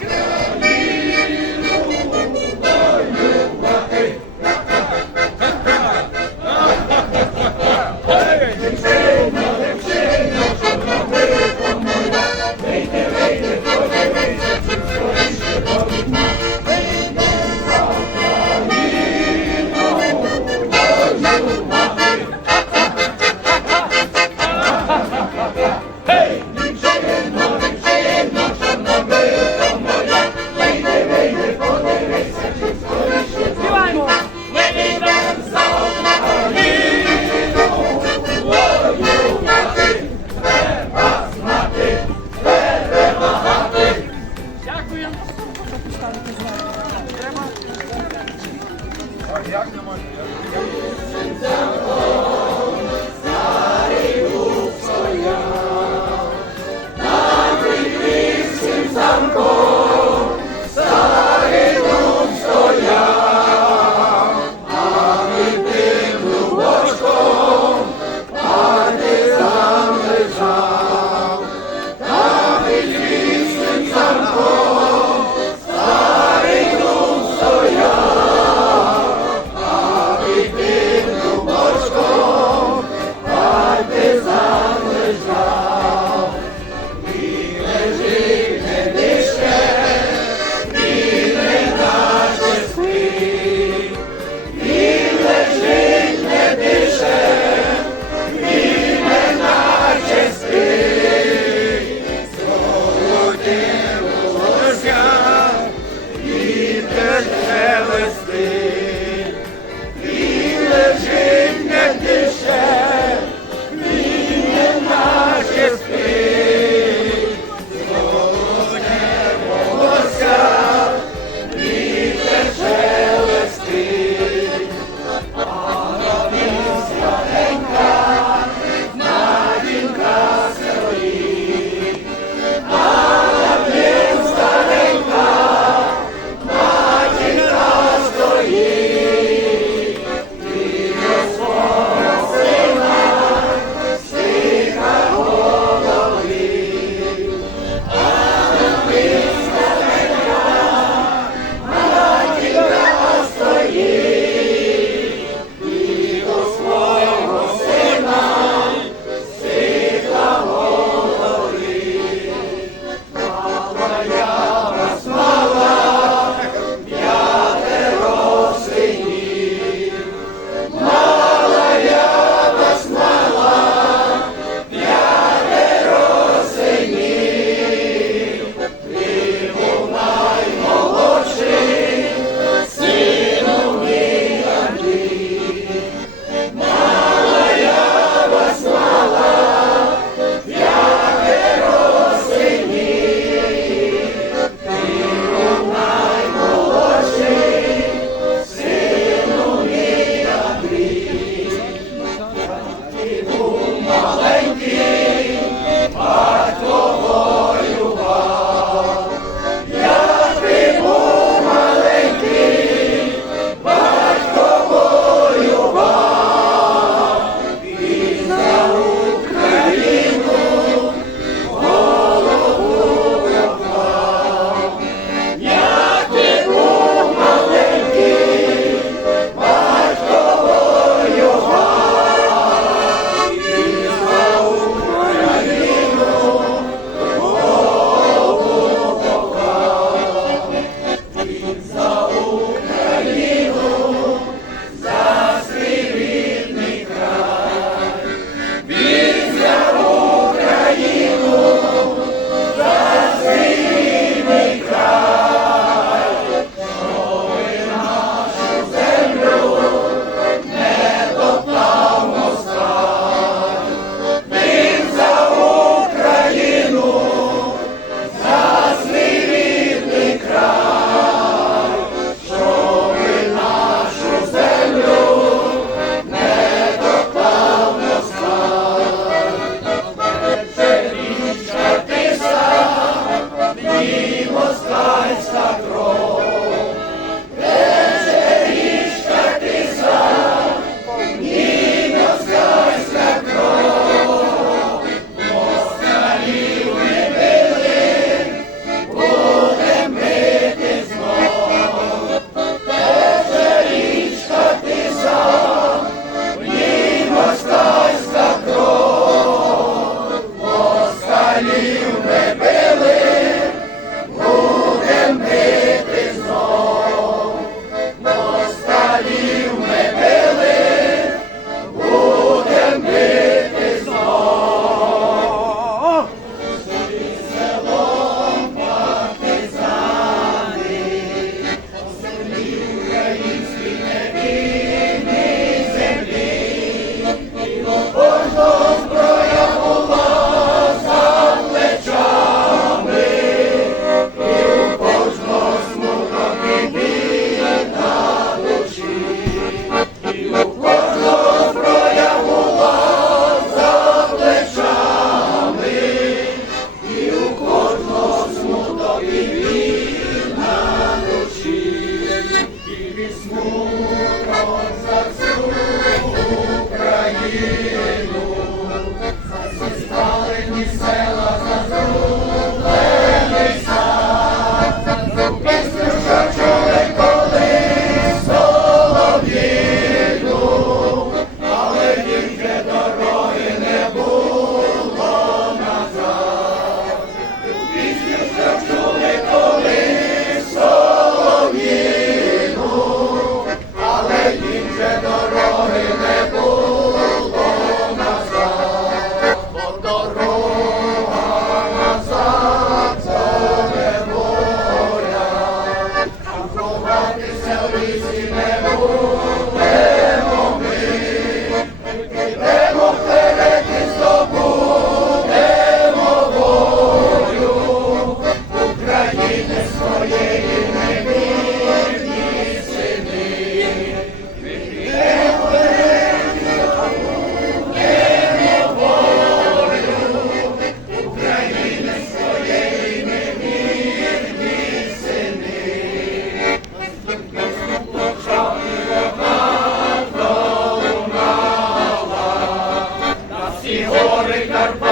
Yeah. y